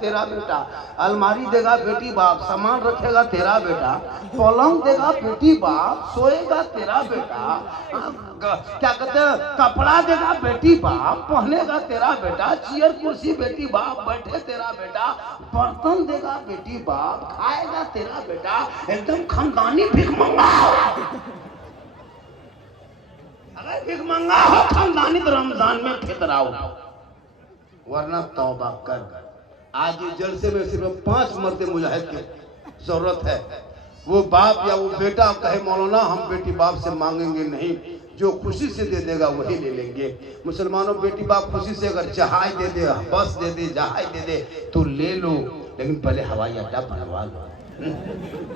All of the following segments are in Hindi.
तेरा बेटा, अलमारी देगा बेटी बाप, सामान रखेगा तेरा बेटा, पलंग देगा बेटी बाप, सोएगा तेरा बेटा, क्या कहते हैं कपड़ा देगा बेटी बाप, पहनेगा तेरा बेटा, चेयर कुर्सी बेटी बाप बैठे तेरा बेटा, बर्तन देगा बेटी बाप, खाएगा तेरा बेटा, एकदम खानदानी भीख मंगा। अगर भीख मंगा हो खानदानी तो रमजान में फितराओ, वरना तौबा कर। आज इस जलसे में सिर्फ 5 मर्द मुजाहिद की जरूरत है। वो बाप या वो बेटा कहे मौलाना हम बेटी बाप से मांगेंगे नहीं, जो खुशी से दे देगा वही ले लेंगे। मुसलमानों बेटी बाप खुशी से अगर जहाज दे दे, बस दे दे, जहाज दे दे तो ले लो, लेकिन पहले हवाई अड्डा बनवा लो।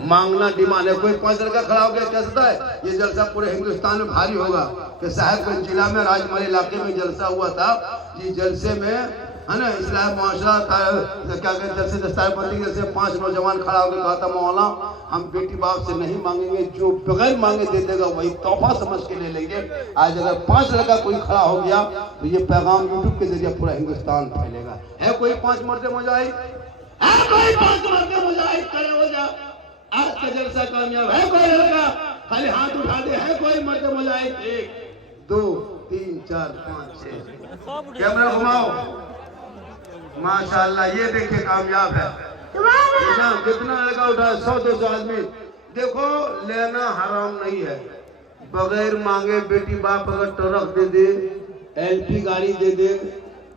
मांगना डिमांड है। कोई 5 लड़का खड़ा हो गया कहता है ये जलसा पूरे हिंदुस्तान में भारी होगा कि साहिबगंज जिला में राजमहल इलाके में जलसा हुआ था। जी जलसे में है ना इस्लाम मुआशरा क्या कहते जलसे दस्तारबंदी जैसे 5 नौजवान खड़ा होकर कहा था मौलाना हम बेटी बाप से नहीं मांगेंगे, जो बगैर मांगे दे देगा वही तोहफा समझ के ले लेंगे। आज अगर 5 लड़का कोई खड़ा हो गया तो ये पैगाम यूट्यूब के जरिए पूरा हिंदुस्तान फैलेगा। है कोई 5 मर्द मुजाहिद, है कोई 5 मर्द मुजाहिद खड़े हो जा, आज का जलसा कामयाब है। कोई लड़का खाली हाथ उठा दे, है कोई मर्द मुजाहिद? 1 2 3 4 5 6 कैमरा घुमाओ। माशाअल्लाह ये देखिए कामयाब है। जितना लड़का उठा 100-200 आदमी। देखो लेना हराम नहीं है, बगैर मांगे बेटी बाप अगर ट्रक दे दे, एलपी गाड़ी दे दे,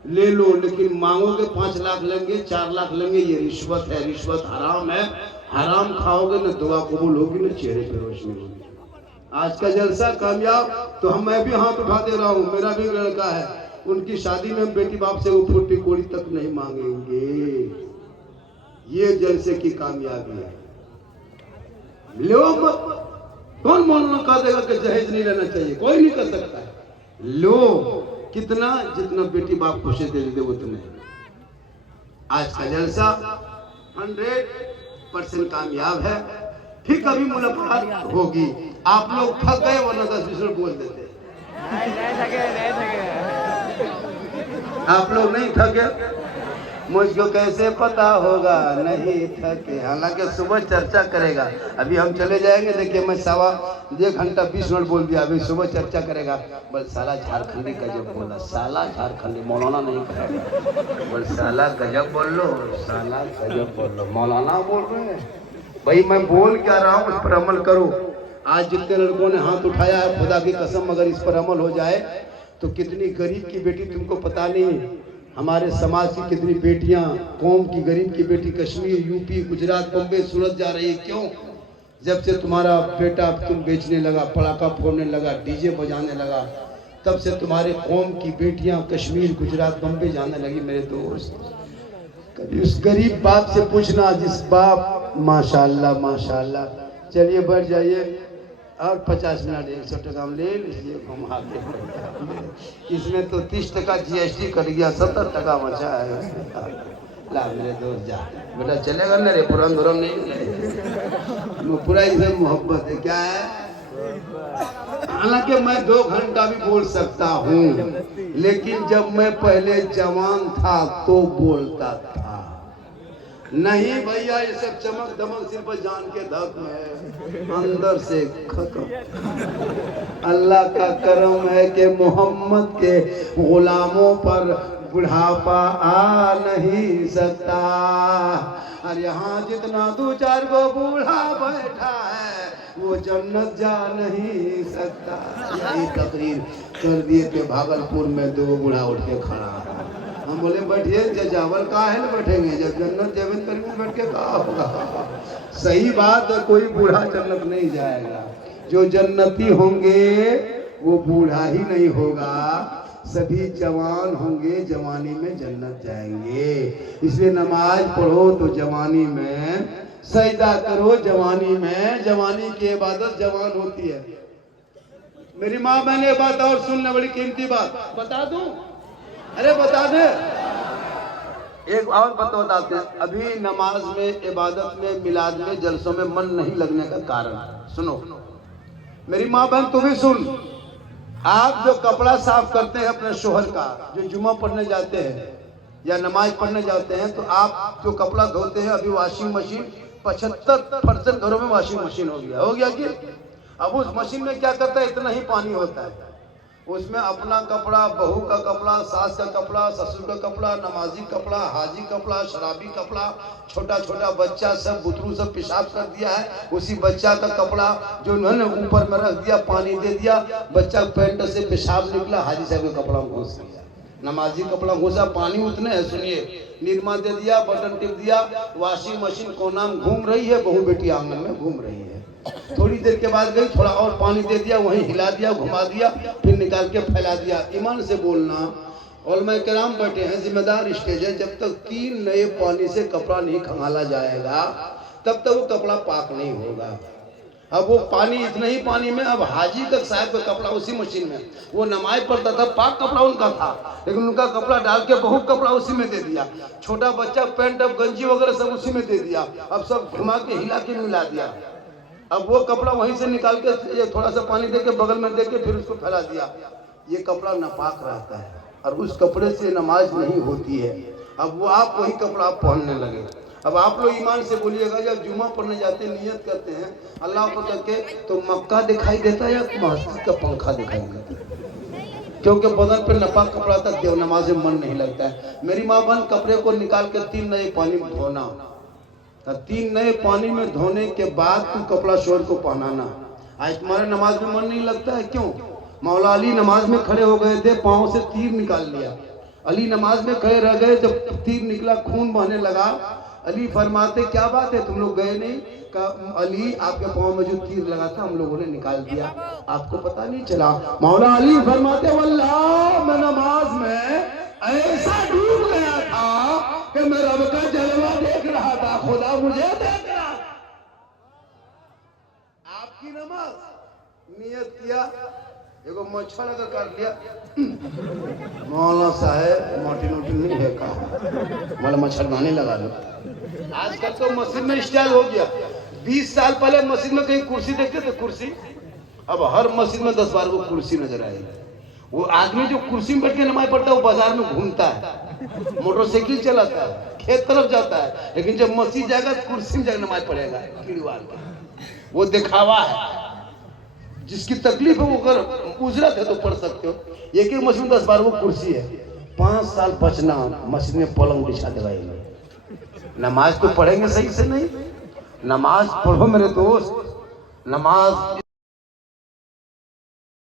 ले लो, लेकिन मांगोगे 5 लाख लेंगे 4 लाख लेंगे, ये रिश्वत है। रिश्वत हराम है। हराम खाओगे न दुआ कबूल होगी न चेहरे पे रोशनी होगी। आज का जलसा कामयाब तो मैं भी हाथ उठा दे रहा हूँ। मेरा भी लड़का है, उनकी शादी में बेटी बाप से वो फुट्टी कोड़ी तक नहीं मांगेंगे। ये जलसे की कामयाबी है। लो मत। कौन मौलाना कह देगा कि जहेज नहीं लेना चाहिए? कोई नहीं कर सकता है। लो कितना जितना बेटी बाप खुशी दे देते वो तुम्हें। आज का जलसा 100% कामयाब है। फिर कभी मुलाकात होगी। आप लोग थक गए वरना 10-20 मिनट बोल देते। आप लोग नहीं थके? मुझको कैसे पता होगा नहीं थके। हालांकि सुबह चर्चा करेगा। अभी हम चले जाएंगे। देखिए मैं 1.25 घंटा 20 मिनट बोल दिया। अभी सुबह चर्चा करेगा। बस साला झारखंडी गजब बोला, साला झारखंडी, मौलाना नहीं कहेगा। बस साला गजब बोल लो, साला गजब बोल लो, मौलाना बोल रहे हैं। भाई मैं बोल क्या रहा हूँ उस पर अमल करो। आज जितने लड़कों ने हाथ उठाया है, खुदा की कसम अगर इस पर अमल हो जाए तो कितनी गरीब की बेटी तुमको पता नहीं, हमारे समाज की कितनी बेटियां, कौम की गरीब की बेटी कश्मीर, यूपी, गुजरात, बम्बई, सूरत जा रही है। क्यों? जब से तुम्हारा बेटा तुम बेचने लगा, पटाखा फोड़ने लगा, डीजे बजाने लगा, तब से तुम्हारे कौम की बेटियां कश्मीर, गुजरात, बम्बई जाने लगी। मेरे दोस्त कभी उस गरीब बाप से पूछना जिस बाप माशाल्लाह माशाल्लाह। चलिए बढ़ जाइए और 50 मिनट 100 टका हम ले लीजिए घुमा के। इसमें तो 30 टका GST कट गया, 70 टका बचा है। ला मेरे दोस्त जा बेटा, चलेगा ना रे? पुरान धर्म नहीं, पूरा इसे मोहब्बत है। क्या है? हालांकि मैं 2 घंटा भी बोल सकता हूँ, लेकिन जब मैं पहले जवान था तो बोलता था। नहीं भैया ये सब चमक दमक सिर्फ जान के धक में, अंदर से खत्म। अल्लाह का करम है कि मोहम्मद के गुलामों पर बुढ़ापा आ नहीं सकता। और यहाँ जितना 2-4 गो बूढ़ा बैठा है वो जन्नत जा नहीं सकता। यही तकरीर कर दिए थे भागलपुर में। 2 बूढ़ा उठ के खड़ा है। हम बोले बैठिए जजावल का है ना बैठेंगे, जब जन्नत जेवन करेंगे बैठ के कहा होगा। सही बात है, कोई बूढ़ा जन्नत नहीं जाएगा। जो जन्नती होंगे वो बूढ़ा ही नहीं होगा, सभी जवान होंगे, जवानी में जन्नत जाएंगे। इसलिए नमाज पढ़ो तो जवानी में, सजदा करो जवानी में। जवानी की इबादत जवान होती है। मेरी माँ मैंने बात और सुनने बड़ी कीमती बात बता दूं। अरे बता दे। एक और बात बताते हैं। अभी नमाज में, इबादत में, मिलाद में, जलसों में मन नहीं लगने का कारण सुनो। मेरी माँ बहन तू भी सुन। आप जो कपड़ा साफ करते हैं अपने शोहर का, जो जुम्मा पढ़ने जाते हैं, या नमाज पढ़ने जाते हैं तो आप जो कपड़ा धोते हैं, अभी वॉशिंग मशीन 75% घरों में वॉशिंग मशीन हो गया कि अब उस मशीन में क्या करता है, इतना ही पानी होता है, उसमें अपना कपड़ा, बहू का कपड़ा, सास का कपड़ा, ससुर का कपड़ा, नमाजी कपड़ा, हाजी कपड़ा, शराबी कपड़ा, छोटा छोटा बच्चा सब बुतरू सब पेशाब कर दिया है, उसी बच्चा का कपड़ा जो उन्होंने ऊपर में रख दिया, पानी दे दिया, बच्चा पैंट से पेशाब निकला, हाजी साहब का कपड़ा घुस गया, नमाजी कपड़ा घुसा, पानी उतने है, सुनिए, निरमा दे दिया, बटन टिप दिया, वॉशिंग मशीन कोना में घूम रही है, बहू बेटी आंगन में घूम रही है, थोड़ी देर के बाद गई, थोड़ा और पानी दे दिया, वहीं हिला दिया, घुमा दिया, फिर निकाल के फैला दिया। ईमान से बोलना, उलमा किराम बैठे हैं, जिम्मेदार स्टेज है, जब तक 3 नए पानी से कपड़ा नहीं खंगाला जाएगा तब तक वो कपड़ा पाक नहीं होगा। अब वो पानी, इतने ही पानी में, अब हाजी का साहब का कपड़ा उसी मशीन में, वो नमाज पढ़ता था, पाक कपड़ा उनका था, लेकिन उनका कपड़ा डाल के बहू कपड़ा उसी में दे दिया, छोटा बच्चा पैंट अब गंजी वगैरह सब उसी में दे दिया, अब सब घुमा के हिला के मिला दिया, अब वो कपड़ा वहीं से निकाल के थोड़ा सा पानी देके बगल में देके फिर उसको फैला दिया, ये कपड़ा नापाक रहता है और उस कपड़े से नमाज नहीं होती है। अब वो आप वही कपड़ा पहनने लगे। अब आप लोग ईमान से बोलिएगा, जब जुमा पढ़ने जाते नियत करते हैं अल्लाह को करके, तो मक्का दिखाई देता है या मस्जिद का पंखा दिखाई देता है? क्योंकि बदन पे नापाक कपड़ा था, देव नमाज में मन नहीं लगता है। मेरी माँ बहन, कपड़े को निकाल के 3 नए पानी में धोना, 3 नए पानी में धोने के बाद तू कपड़ा शोर को पहनाना। आज तुम्हारे नमाज में मन नहीं लगता है, क्यों? मौला अली नमाज में खड़े हो गए थे, पाँव से तीर निकाल लिया, अली नमाज में खड़े रह गए, जब तीर निकला खून बहने लगा, अली फरमाते क्या बात है, तुम लोग गए नहीं? कहा अली आपके पाँव में जो तीर लगा था हम लोगों ने निकाल दिया, आपको पता नहीं चला? मौला अली फरमाते वल्लाह मैं नमाज में ऐसा डूब गया था कि मैं रब का जलवा देख रहा था, खुदा मुझे देख रहा था। आपकी नमाज नियत किया, देखो मच्छर अगर काट लिया, मौला साहब मोटी नोटी नहीं है कहा, मतलब मच्छरदानी लगा लो। आजकल तो मस्जिद में स्टाइल हो गया। 20 साल पहले मस्जिद में कहीं कुर्सी देखते थे, कुर्सी, अब हर मस्जिद में 10-12 को कुर्सी नजर आएगी। वो आदमी जो कुर्सी में बैठ के नमाज पढ़ता है वो बाजार में घूमता है, मोटरसाइकिल चलाता है, खेत तरफ जाता है, लेकिन जब मस्जिद जाएगा तो कुर्सी में जाकर नमाज पढ़ेगा, कीड़वाल का। वो दिखावा है। जिसकी तकलीफ है वो अगर उजरत है तो पढ़ सकते हो। एक एक मस्जिद में 10-12 को कुर्सी है। 5 साल बचना, मस्जिद में पलंग बिछा देगा। नमाज तो पढ़ेंगे सही से नहीं। नमाज पढ़ो मेरे दोस्त, नमाज